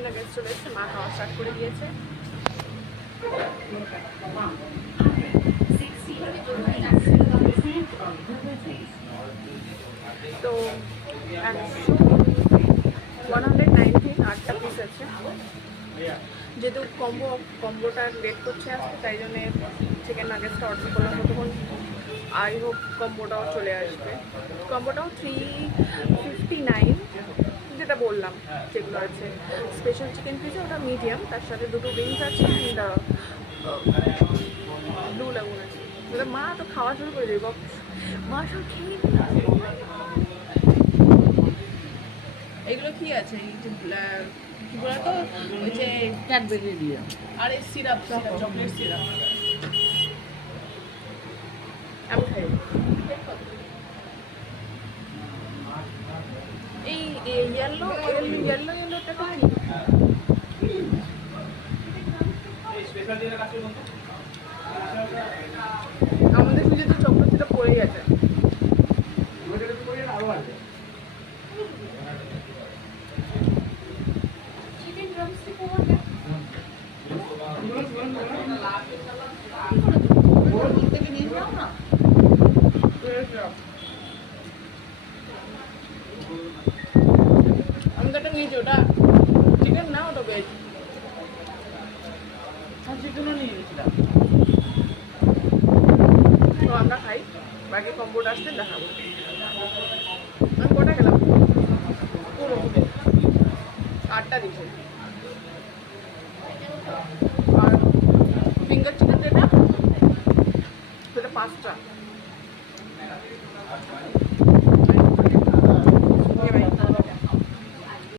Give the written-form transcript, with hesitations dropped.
Chicken nuggets চলে এসেছে, মা খাওয়া স্টার্ট করে দিয়েছে। তো 119 8টা পিস আছে। যেহেতু কম্বোটা লেট করছে আসতে, তাই জন্যে চিকেন নাগেটসটা অর্ডার করলাম। ততক্ষণ আই হোপ কম্বোটাও চলে আসবে। কম্বোটাও 359, যেটা বললাম যেগুলো আছে। স্পেশাল চিকেন পিজা ওটা মিডিয়াম, তার সাথে দুটো উইংস আছে অ্যান্ড ব্লু লেগুন আছে। মা তো খাওয়া শুরু করে দেবে, মা সব খেয়ে এগুলো কি আছে? এই যে কি বলে তো, ওই যে ক্যাডবেরি দিয়ে আরে সিরাপ, চকলেট সিরাপ আমি খাই। এই ইয়েলোটা কি? আমাদের ফ্রিজে তো চকলেট সিরাপ পড়ে গেছে। আমি তো একটা নিয়েছি, ওটা চিকেন না, ওটা ভেজ। চিকেনও নিয়ে গেছিলাম। তো আমরা খাই, বাকি কম্বোটা আসতে দেখাবো। আমি কটা খেলাম? পুরো 8টা দিচ্ছে।